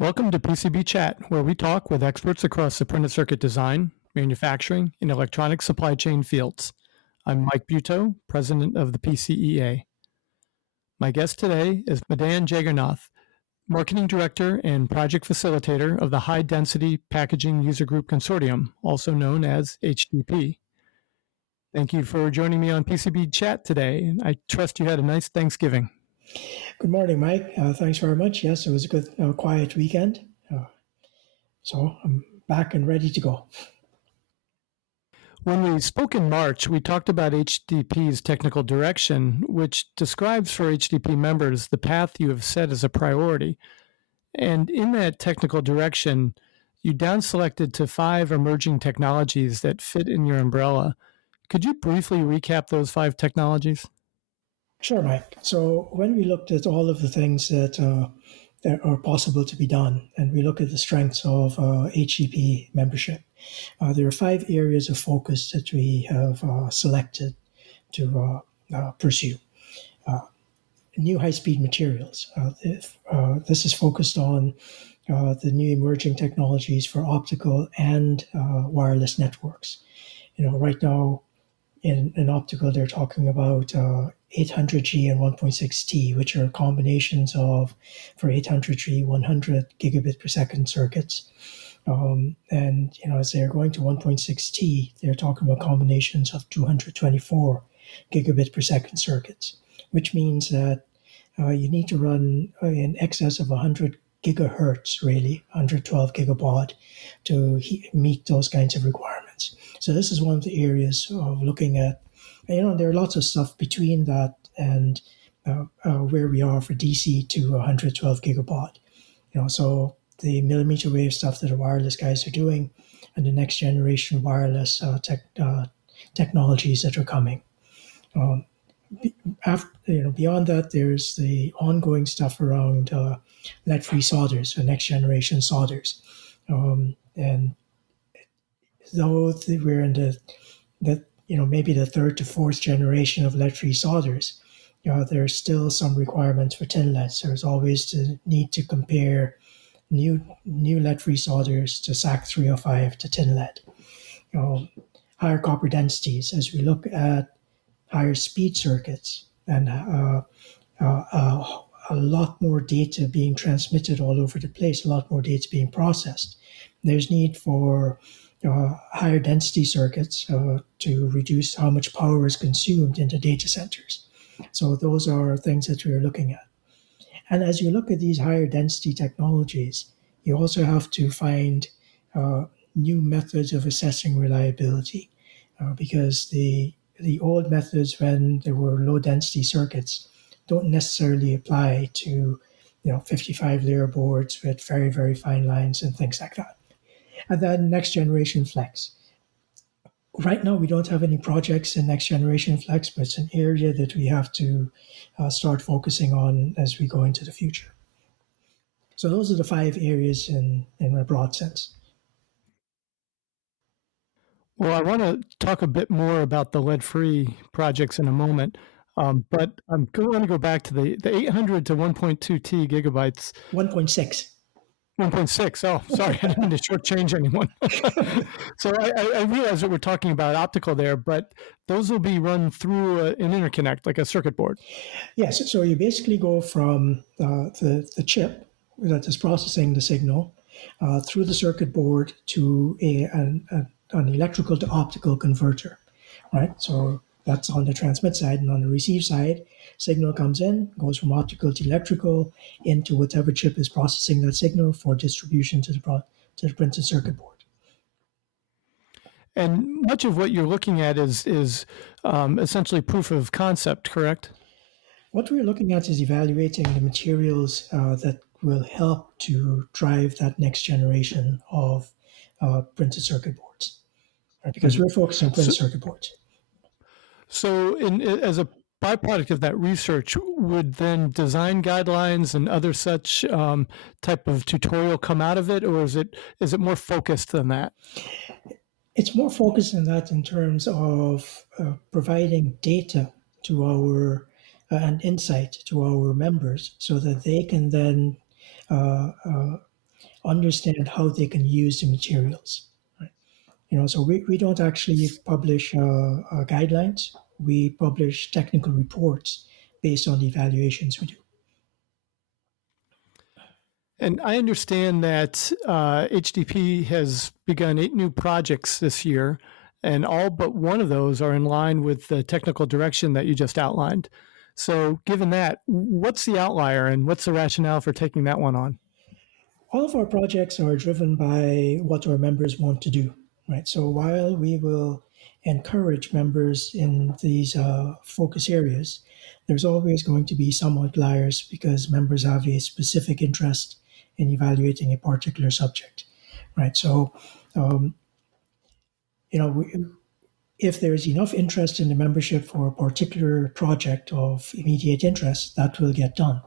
Welcome to PCB Chat, where we talk with experts across the printed circuit design, manufacturing, and electronic supply chain fields. I'm Mike Buteau, president of the PCEA. My guest today is Madan Jagannath, marketing director and project facilitator of the High Density Packaging User Group Consortium, also known as HDP. Thank you for joining me on PCB Chat today. I trust you had a nice Thanksgiving. Good morning, Mike. Thanks very much. Yes, it was a good, quiet weekend. So I'm back and ready to go. When we spoke in March, we talked about HDP's technical direction, which describes for HDP members the path you have set as a priority. And in that technical direction, you down selected to 5 emerging technologies that fit in your umbrella. Could you briefly recap those 5 technologies? Sure, Mike. So when we looked at all of the things that are possible to be done, and we look at the strengths of HDP membership, there are 5 areas of focus that we have selected to pursue. New high-speed materials. This is focused on the new emerging technologies for optical and wireless networks. Right now in optical, they're talking about 800G and 1.6T, which are combinations of, for 800G, 100 gigabit per second circuits. And as they're going to 1.6T, they're talking about combinations of 224 gigabit per second circuits, which means that you need to run in excess of 100 gigahertz, really, 112 gigabaud, to meet those kinds of requirements. So this is one of the areas of looking at. There are lots of stuff between that and where we are for DC to 112 gigabaud. So the millimeter wave stuff that the wireless guys are doing, and the next generation wireless technologies that are coming. Beyond that, there's the ongoing stuff around lead-free solders, the next generation solders, and though we're in maybe the third to fourth generation of lead-free solders, there's still some requirements for tin leads. There's always the need to compare new lead-free solders to SAC 305 to tin lead. Higher copper densities as we look at higher speed circuits and a lot more data being transmitted all over the place, a lot more data being processed. There's need for higher density circuits to reduce how much power is consumed into data centers. So those are things that we're looking at. And as you look at these higher density technologies, you also have to find new methods of assessing reliability because the old methods, when there were low density circuits, don't necessarily apply to 55 layer boards with very, very fine lines and things like that. And then next generation flex. Right now, we don't have any projects in next generation flex, but it's an area that we have to start focusing on as we go into the future. So those are the 5 areas in a broad sense. Well, I want to talk a bit more about the lead-free projects in a moment, but I'm going to go back to the 800 to 1.2T gigabytes. 1.6. 1.6. Oh, sorry, I didn't mean to shortchange anyone. So I realize that we're talking about optical there, but those will be run through an interconnect, like a circuit board. Yes, so you basically go from the chip that is processing the signal through the circuit board to an electrical to optical converter, right? So that's on the transmit side, and on the receive side, signal comes in, goes from optical to electrical into whatever chip is processing that signal for distribution to the printed circuit board. And much of what you're looking at is essentially proof of concept, correct? What we're looking at is evaluating the materials that will help to drive that next generation of printed circuit boards, right? Because we're focused on printed circuit boards. So as a byproduct of that research, would then design guidelines and other such type of tutorial come out of it, or is it more focused than that? It's more focused than that in terms of providing data to our and insight to our members so that they can then understand how they can use the materials. Right? So we don't actually publish guidelines. We publish technical reports based on the evaluations we do. And I understand that HDP has begun 8 new projects this year, and all but one of those are in line with the technical direction that you just outlined. So, given that, what's the outlier and what's the rationale for taking that one on? All of our projects are driven by what our members want to do, right? So while we will encourage members in these focus areas, there's always going to be some outliers because members have a specific interest in evaluating a particular subject, right? So, um, we, if there's enough interest in the membership for a particular project of immediate interest, that will get done.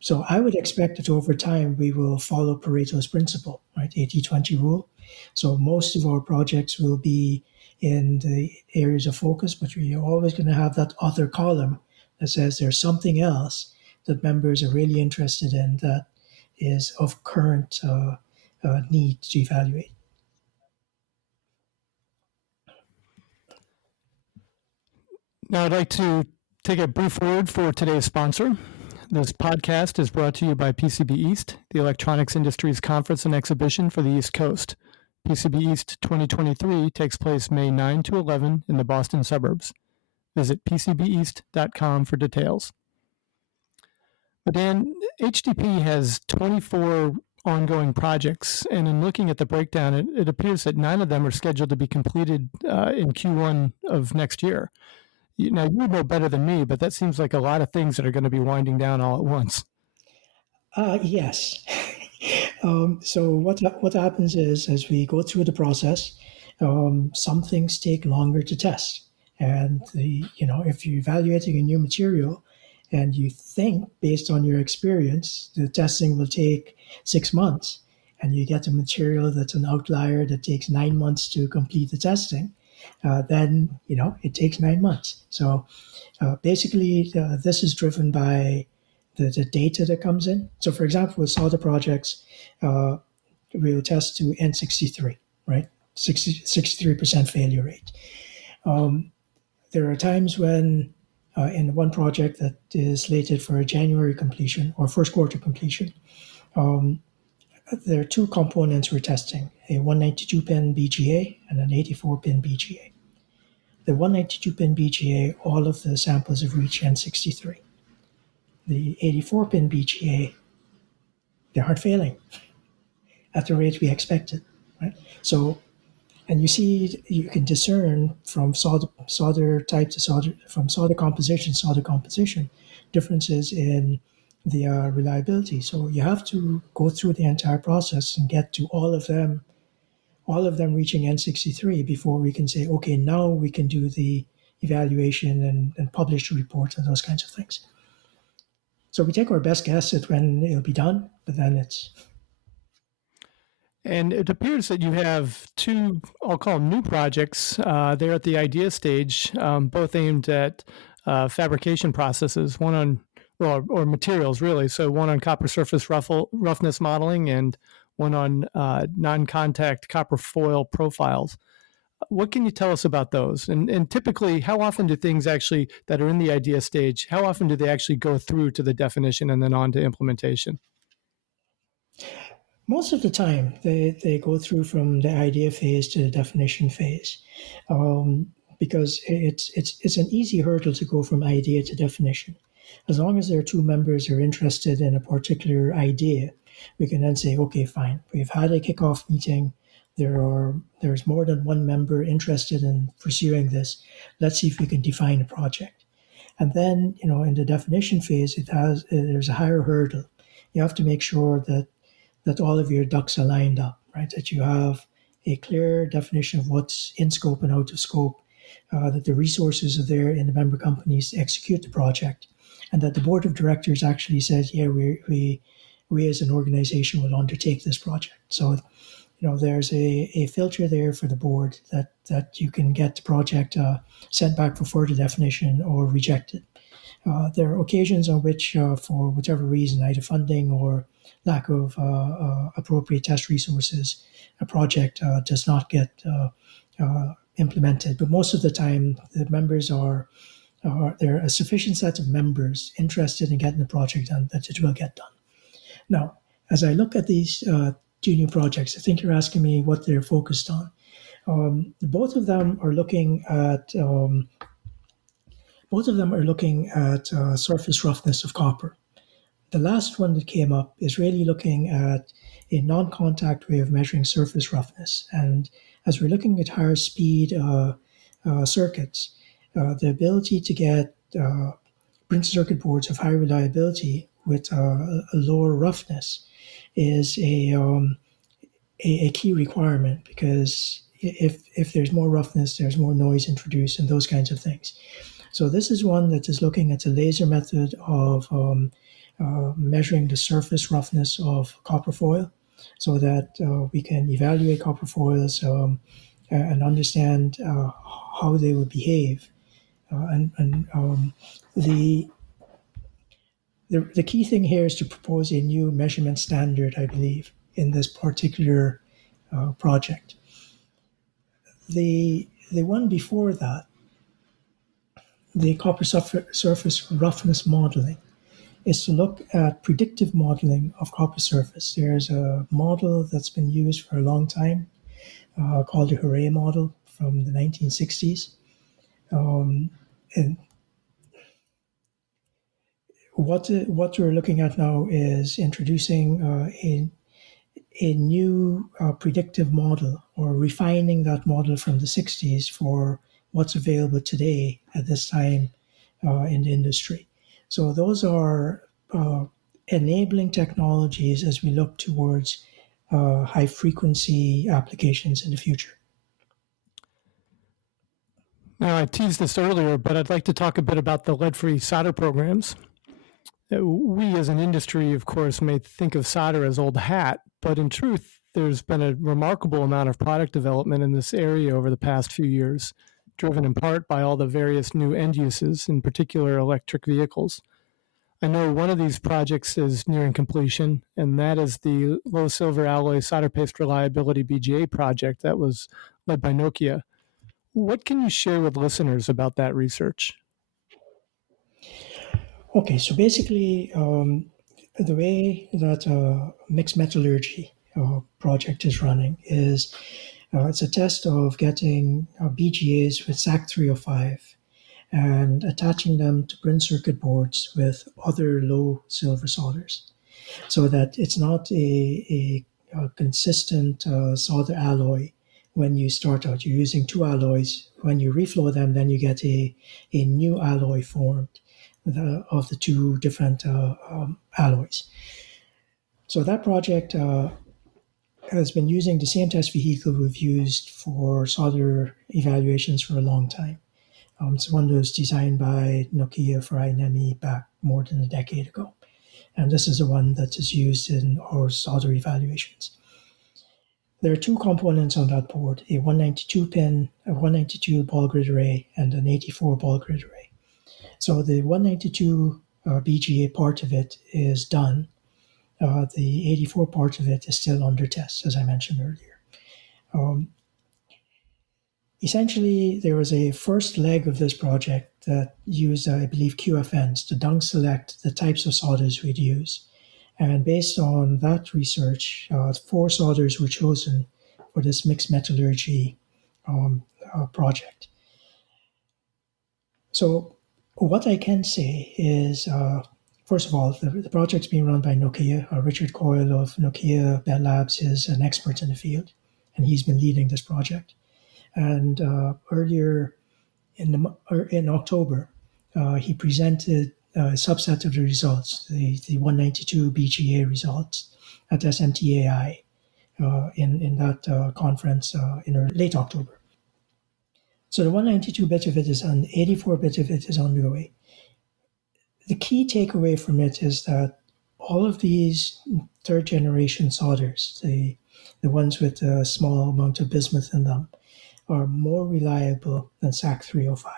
So I would expect that over time we will follow Pareto's principle, right? 80-20 rule. So most of our projects will be in the areas of focus, but you're always going to have that other column that says there's something else that members are really interested in that is of current need to evaluate. Now, I'd like to take a brief word for today's sponsor. This podcast is brought to you by PCB East, the electronics industry's conference and exhibition for the East Coast. PCB East 2023 takes place May 9 to 11 in the Boston suburbs. Visit pcbeast.com for details. But Dan, HDP has 24 ongoing projects, and in looking at the breakdown, it appears that 9 of them are scheduled to be completed in Q1 of next year. Now, you know better than me, but that seems like a lot of things that are going to be winding down all at once. Yes. So what happens is, as we go through the process, some things take longer to test. And if you're evaluating a new material, and you think based on your experience, the testing will take 6 months, and you get a material that's an outlier that takes 9 months to complete the testing, then it takes 9 months. So basically, this is driven by the data that comes in. So, for example, with solder projects, we'll test to N63, right? 63% failure rate. There are times when in one project that is slated for a January completion or first quarter completion, there are 2 components we're testing, a 192-pin BGA and an 84-pin BGA. The 192-pin BGA, all of the samples have reached N63. The 84-pin BGA, they aren't failing at the rate we expected, right? So, and you can discern from solder type to solder, from solder composition, differences in the reliability. So you have to go through the entire process and get to all of them reaching N63 before we can say, okay, now we can do the evaluation and publish the report and those kinds of things. So we take our best guess at when it'll be done, but then it's... And it appears that you have 2, I'll call them new projects. They're at the idea stage, both aimed at fabrication processes, one on, or materials really. So one on copper surface roughness modeling and one on non-contact copper foil profiles. What can you tell us about those? And typically, how often do things actually that are in the idea stage, how often do they actually go through to the definition and then on to implementation? Most of the time, they go through from the idea phase to the definition phase, because it's an easy hurdle to go from idea to definition. As long as there are 2 members who are interested in a particular idea, we can then say, okay, fine, we've had a kickoff meeting. There's more than 1 member interested in pursuing this. Let's see if we can define a project. And then, in the definition phase, there's a higher hurdle. You have to make sure that all of your ducks are lined up, right? That you have a clear definition of what's in scope and out of scope, that the resources are there in the member companies to execute the project, and that the board of directors actually says, yeah, we as an organization will undertake this project. So, there's a filter there for the board that you can get the project sent back for further definition or rejected. There are occasions on which, for whatever reason, either funding or lack of appropriate test resources, a project does not get implemented. But most of the time, the members there are a sufficient set of members interested in getting the project done that it will get done. Now, as I look at these two new projects, I think you're asking me what they're focused on. Both of them are looking at surface roughness of copper. The last one that came up is really looking at a non-contact way of measuring surface roughness. And as we're looking at higher speed circuits, the ability to get printed circuit boards of high reliability with a lower roughness is a key requirement, because if there's more roughness, there's more noise introduced and those kinds of things. So this is one that is looking at the laser method of measuring the surface roughness of copper foil, so that we can evaluate copper foils and understand how they would behave. The the key thing here is to propose a new measurement standard, I believe, in this particular project. The one before that, the copper surface roughness modeling, is to look at predictive modeling of copper surface. There's a model that's been used for a long time called the Hooray model from the 1960s. And what we're looking at now is introducing a new predictive model, or refining that model from the 60s for what's available today at this time in the industry. So those are enabling technologies as we look towards high frequency applications in the future. Now, I teased this earlier, but I'd like to talk a bit about the lead-free solder programs. We as an industry, of course, may think of solder as old hat, but in truth, there's been a remarkable amount of product development in this area over the past few years, driven in part by all the various new end uses, in particular electric vehicles. I know one of these projects is nearing completion, and that is the low silver alloy solder paste reliability BGA project that was led by Nokia. What can you share with listeners about that research? Okay, so basically, the way that mixed metallurgy project is running is it's a test of getting BGAs with SAC 305 and attaching them to print circuit boards with other low silver solders, so that it's not a consistent solder alloy. When you start out, you're using two alloys. When you reflow them, then you get a new alloy formed of the two different alloys. So that project has been using the same test vehicle we've used for solder evaluations for a long time. It's one that was designed by Nokia for INEMI back more than a decade ago. And this is the one that is used in our solder evaluations. There are two components on that board, a 192 pin, a 192 ball grid array, and an 84 ball grid array. So the 192 BGA part of it is done. The 84 part of it is still under test, as I mentioned earlier. Essentially, there was a first leg of this project that used, I believe, QFNs to down select the types of solders we'd use. And based on that research, 4 solders were chosen for this mixed metallurgy project. So what I can say is, first of all, the project's being run by Nokia. Richard Coyle of Nokia Bell Labs is an expert in the field, and he's been leading this project. And earlier in October, he presented a subset of the results, the 192 BGA results at SMTAI in that conference in late October. So the 192 bit of it is on, 84 bit of it is underway. The key takeaway from it is that all of these third generation solders, the ones with a small amount of bismuth in them, are more reliable than SAC 305.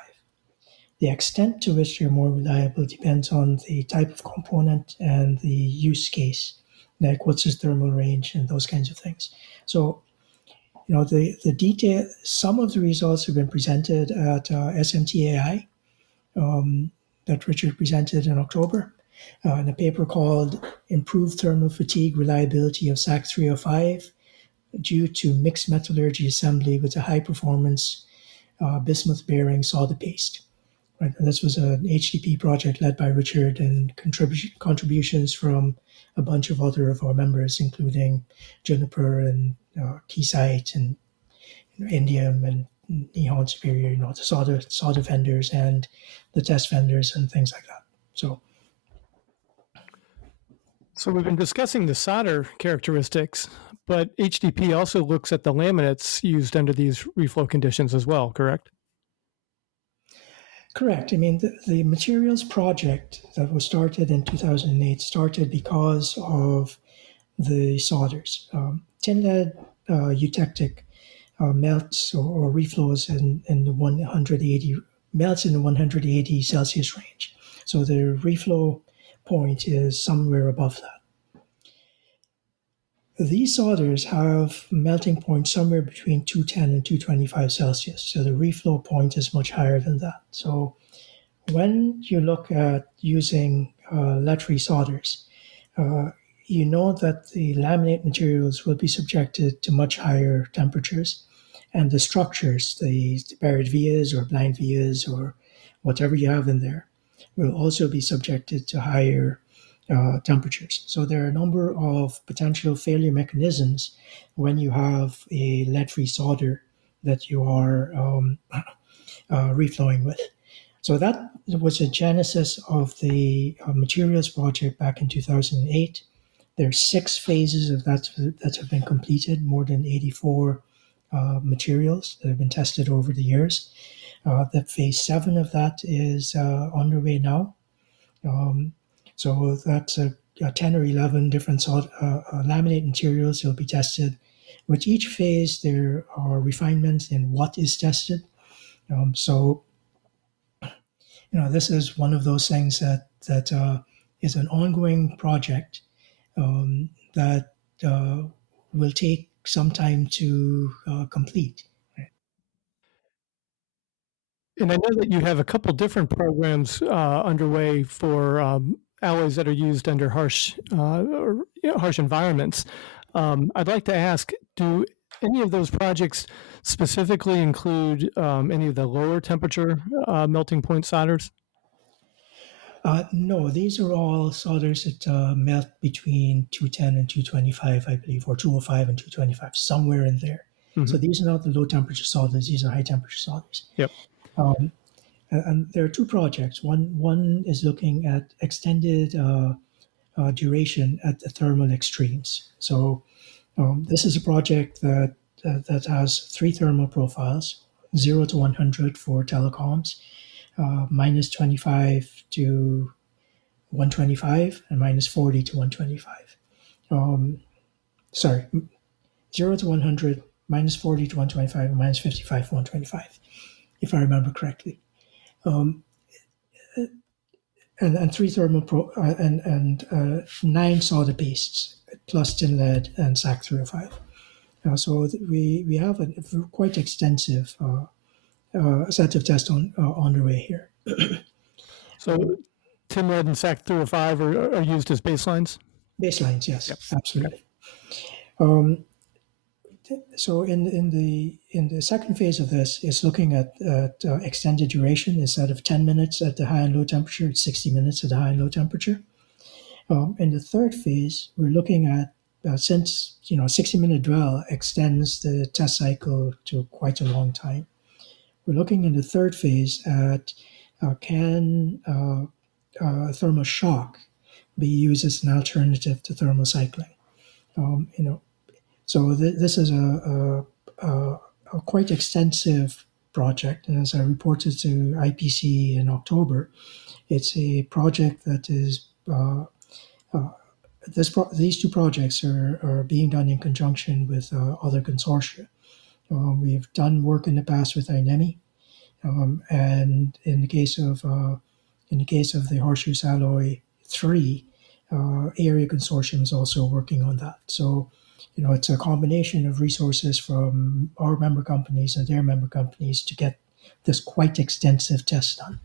The extent to which they're more reliable depends on the type of component and the use case, like what's its thermal range and those kinds of things. So, the detail, some of the results have been presented at SMTAI that Richard presented in October in a paper called Improved Thermal Fatigue Reliability of SAC 305 due to mixed metallurgy assembly with a high performance bismuth bearing solder paste. Right, and this was an HDP project led by Richard and contributions from a bunch of other of our members, including Juniper and Keysight and Indium and Nihon Superior, the solder vendors and the test vendors and things like that. So we've been discussing the solder characteristics, but HDP also looks at the laminates used under these reflow conditions as well, correct? Correct. I mean, the materials project that was started in 2008 started because of the solders. Tin lead eutectic melts or reflows in the 180 melts in the 180 Celsius range. So the reflow point is somewhere above that. These solders have melting points somewhere between 210 and 225 Celsius. So the reflow point is much higher than that. So when you look at using lead-free solders, you know that the laminate materials will be subjected to much higher temperatures, and the structures, the buried vias or blind vias or whatever you have in there, will also be subjected to higher temperatures. So there are a number of potential failure mechanisms when you have a lead-free solder that you are reflowing with. So that was the genesis of the materials project back in 2008. There are 6 phases of that have been completed, more than 84 materials that have been tested over the years. The phase 7 of that is underway now. So that's 10 or 11 different laminate materials that will be tested. With each phase, there are refinements in what is tested. This is one of those things that is an ongoing project that will take some time to complete. And I know that you have a couple different programs underway for alloys that are used under harsh environments. I'd like to ask, do any of those projects specifically include any of the lower temperature melting point solders? No, these are all solders that melt between 210 and 225, I believe, or 205 and 225, somewhere in there. Mm-hmm. So these are not the low temperature solders, these are high temperature solders. Yep. And there are 2 projects. One is looking at extended duration at the thermal extremes. So this is a project that has 3 thermal profiles: 0 to 100 for telecoms, minus 25 to 125, and minus 40 to 125. Sorry, 0 to 100, minus 40 to 125, and minus 55 to 125, if I remember correctly. And 3 thermal and 9 solder pastes plus tin lead and SAC 305. So we have a quite extensive set of tests underway here. So tin lead and SAC 305 are used as baselines? Baselines, yes, Yep. absolutely. So in the second phase of this is looking at extended duration. Instead of 10 minutes at the high and low temperature, it's 60 minutes at the high and low temperature. In the third phase, we're looking at since 60-minute dwell extends the test cycle to quite a long time. We're looking in the third phase at can thermal shock be used as an alternative to thermal cycling. So this is a quite extensive project, and as I reported to IPC in October, it's a project that is these 2 projects are being done in conjunction with other consortia. We've done work in the past with INEMI, And in the case of the Horseshoe Alloy 3, Area Consortium is also working on that. So, it's a combination of resources from our member companies and their member companies to get this quite extensive test done.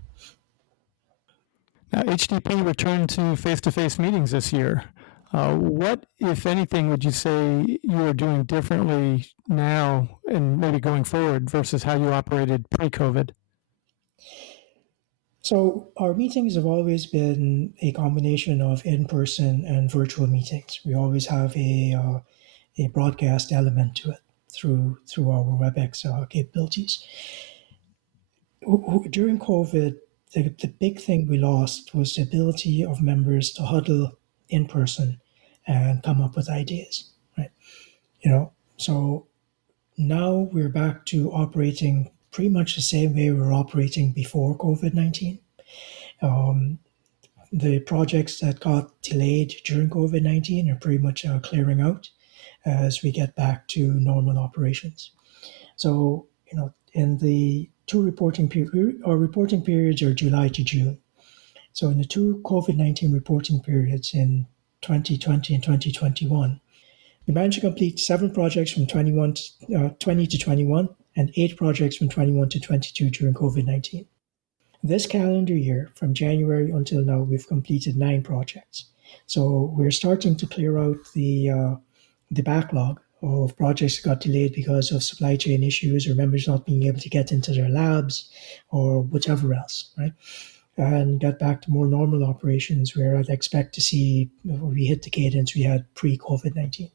Now, HDP returned to face-to-face meetings this year. What, if anything, would you say you are doing differently now and maybe going forward versus how you operated pre-COVID? So our meetings have always been a combination of in-person and virtual meetings. We always have a broadcast element to it through our WebEx capabilities. During COVID, the big thing we lost was the ability of members to huddle in person and come up with ideas, right? So now we're back to operating pretty much the same way we were operating before COVID-19. The projects that got delayed during COVID-19 are pretty much clearing out as we get back to normal operations. So, in the two reporting periods, our reporting periods are July to June. So in the two COVID-19 reporting periods in 2020 and 2021, we managed to complete 7 projects from 20 to 21 and 8 projects from 21 to 22 during COVID-19. This calendar year, from January until now, we've completed 9 projects. So we're starting to clear out the backlog of projects that got delayed because of supply chain issues or members not being able to get into their labs or whatever else, right? And get back to more normal operations where I'd expect to see we hit the cadence we had pre-COVID-19.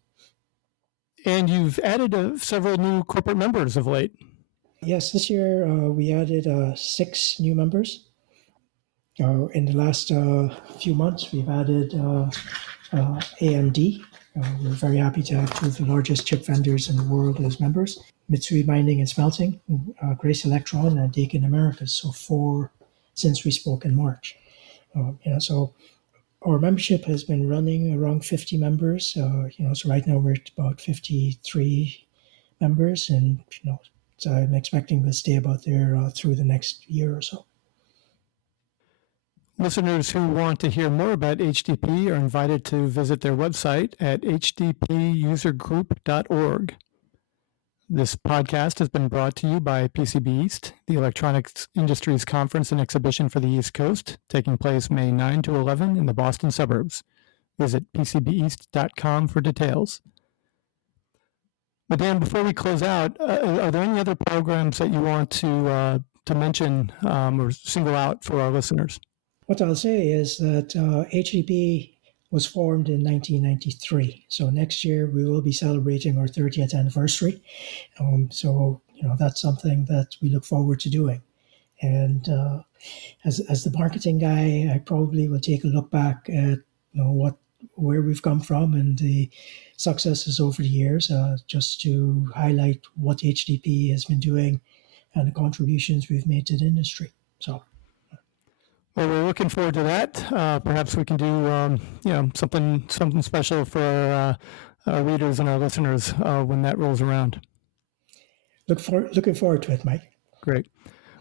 And you've added several new corporate members of late. Yes, this year we added 6 new members. In the last few months, we've added AMD. We're very happy to have 2 of the largest chip vendors in the world as members. Mitsui Mining and Smelting, Grace Electron, and Daikin Americas. So 4 since we spoke in March. So our membership has been running around 50 members. So right now we're at about 53 members, and so I'm expecting to stay about there through the next year or so. Listeners who want to hear more about HDP are invited to visit their website at hdpusergroup.org. This podcast has been brought to you by PCB East, the Electronics Industries Conference and Exhibition for the East Coast, taking place May 9 to 11 in the Boston suburbs. Visit pcbeast.com for details. But Dan, before we close out, are there any other programs that you want to mention or single out for our listeners? What I'll say is that HDP was formed in 1993. So next year we will be celebrating our 30th anniversary. So that's something that we look forward to doing. And as the marketing guy, I probably will take a look back at where we've come from and the successes over the years, just to highlight what HDP has been doing and the contributions we've made to the industry. So. Well, we're looking forward to that. Perhaps we can do, something special for our readers and our listeners when that rolls around. Looking forward to it, Mike. Great.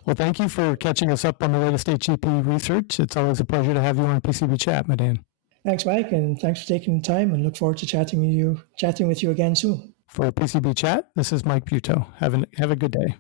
Well, thank you for catching us up on the latest HDP research. It's always a pleasure to have you on PCB Chat, Dan. Thanks, Mike, and thanks for taking the time. And look forward to chatting with you again soon. For PCB Chat, this is Mike Buteau. Have a good day.